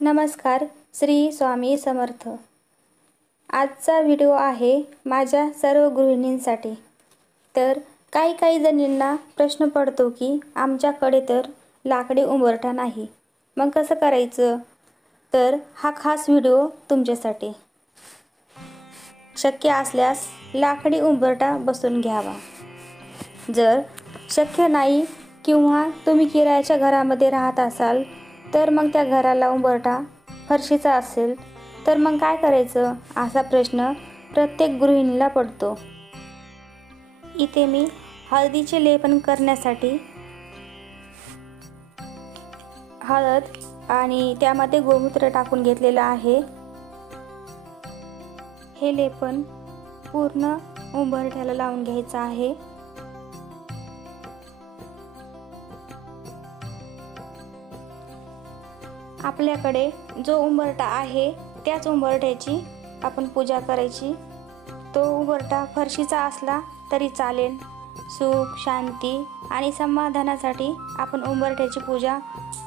नमस्कार. श्री स्वामी समर्थ. आजचा व्हिडिओ आहे माझ्या सर्व गृहिणींसाठी. तर काही जणींना प्रश्न पडतो की आमच्याकडे तर लाकडी उंबरठा नाही, मग कसं करायचं? तर हा खास व्हिडिओ तुमच्यासाठी. शक्य असल्यास लाकडी उंबरठा बसवून घ्यावा. जर शक्य नाही किंवा तुम्ही किरायाच्या घरामध्ये राहत असाल तर मग त्या घराला उंबरठा फरशीचा असेल तर मग काय करायचं, असा प्रश्न प्रत्येक गृहिणीला पडतो. इथे मी हळदीचे लेपन करण्यासाठी हळद आणि त्यामध्ये गोमूत्र टाकून घेतलेलं आहे. हे लेपन पूर्ण उंबरठ्याला लावून घ्यायचं आहे. आपल्याकडे जो उंबरठा आहे त्याच उंबरठ्याची आपण पूजा करायची. तो उंबरठा फरशीचा असला तरी चालेल. सुख, शांती आणि समाधानासाठी आपण उंबरठ्याची पूजा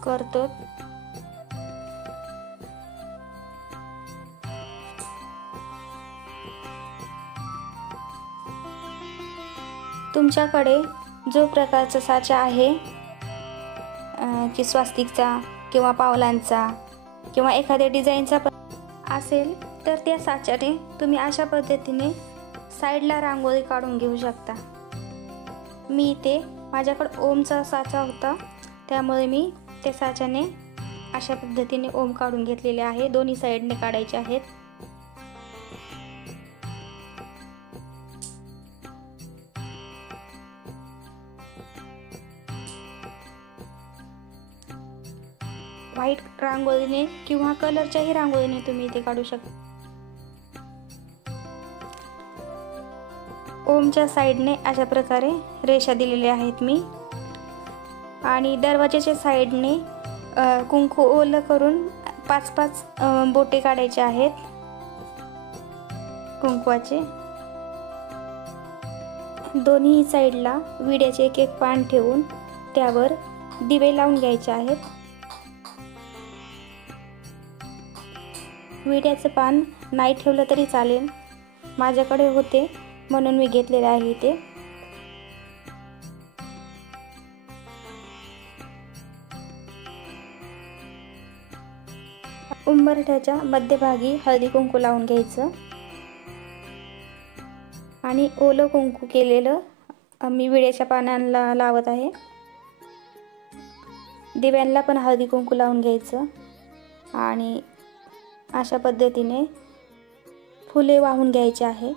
करतो. तुमच्याकडे जो प्रकारचा साचा आहे की स्वास्तिकचा किंवा पावलांचा किंवा एखाद्या डिझाईनचा असेल तर त्या साच्याने तुम्ही अशा पद्धतीने साईडला रांगोळी काढून घेऊ शकता. मी इथे माझ्याकडे ओमचा साचा होता त्यामुळे मी त्या साच्याने अशा पद्धतीने ओम काढून घेतलेले आहे. दोन्ही साईडने काढायचे आहेत. व्हाईट रांगोळीने किंवा कलरच्याही रांगोळीने तुम्ही इथे काढू शकता. ओमच्या साईडने अशा प्रकारे रेषा दिलेल्या आहेत मी. आणि दरवाजाच्या साईडने कुंकू ओलं करून 5-5 बोटे काढायचे आहेत कुंकवाचे. दोन्ही साईडला विड्याचे एक पान ठेवून त्यावर दिवे लावून घ्यायचे आहेत. विड्याचं पान नाही ठेवलं तरी चालेल, माझ्याकडे होते म्हणून मी घेतलेले आहे ते. उंबरठ्याच्या मध्यभागी हळदी कुंकू लावून घ्यायचं आणि ओलं कुंकू केलेलं मी विड्याच्या पानांना लावत आहे. दिव्यांना पण हळदी कुंकू लावून घ्यायचं आणि अशा पद्धतीने फुले वाहून घ्यायची आहे.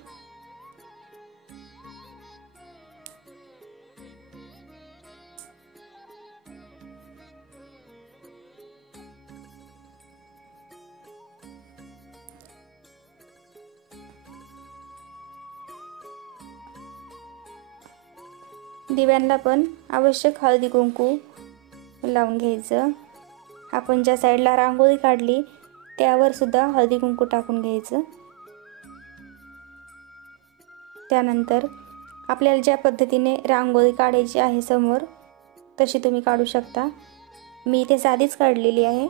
दिव्यांना पण आवश्यक हळदी कुंकू लावून घ्यायचं. आपण ज्या साईडला रांगोळी काढली त्यावर सुद्धा हळदी कुंकू टाकून घ्यायचं. त्यानंतर आपल्याला ज्या पद्धतीने रांगोळी काढायची आहे समोर तशी तुम्ही काढू शकता. मी इथे साधीच काढलेली आहे.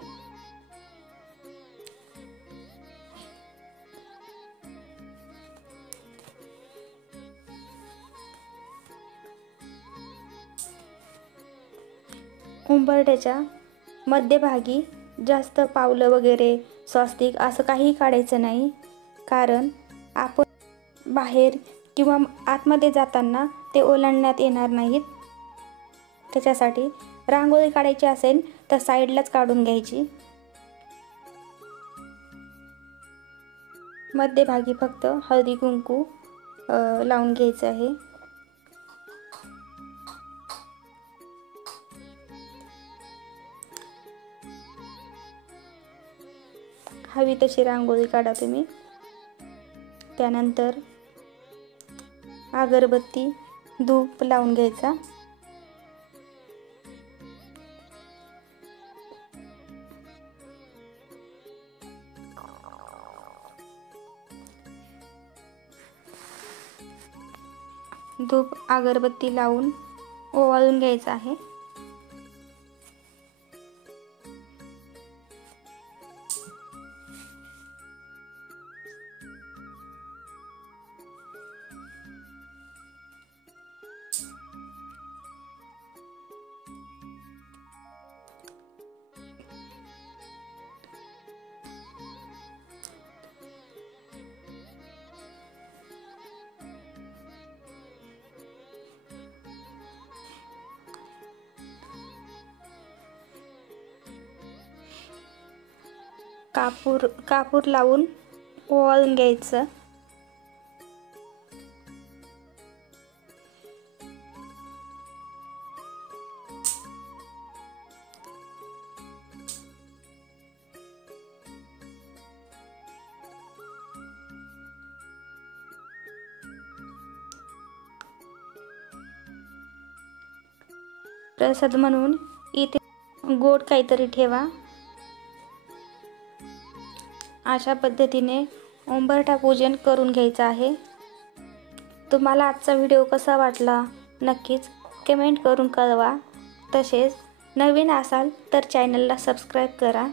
उंबरठ्याच्या मध्यभागी जास्त पावलं वगैरे स्वास्तिक असं काही काढायचं नाही, कारण आपण बाहेर किंवा आतमध्ये जाताना ते ओलांडण्यात येणार नाहीत. त्याच्यासाठी रांगोळी काढायची असेल तर साईडलाच काढून घ्यायची. मध्यभागी फक्त हळदी कुंकू लावून घ्यायचं आहे. हवी तशी रांगोळी काढा तुम्ही. त्यानंतर अगरबत्ती, धूप लावून घ्यायचा. धूप अगरबत्ती लावून ओवाळून घ्यायचा आहे. कापूर लावून ओवाळून घ्यायचं. प्रसाद म्हणून इथे गोड काहीतरी ठेवा. अशा पद्धतीने उंबरठा पूजन करून घ्यायचं आहे. तुम्हाला आजचा व्हिडिओ कसा वाटला नक्कीच कमेंट करून कळवा. तसेच नवीन असाल तर चॅनलला सबस्क्राईब करा.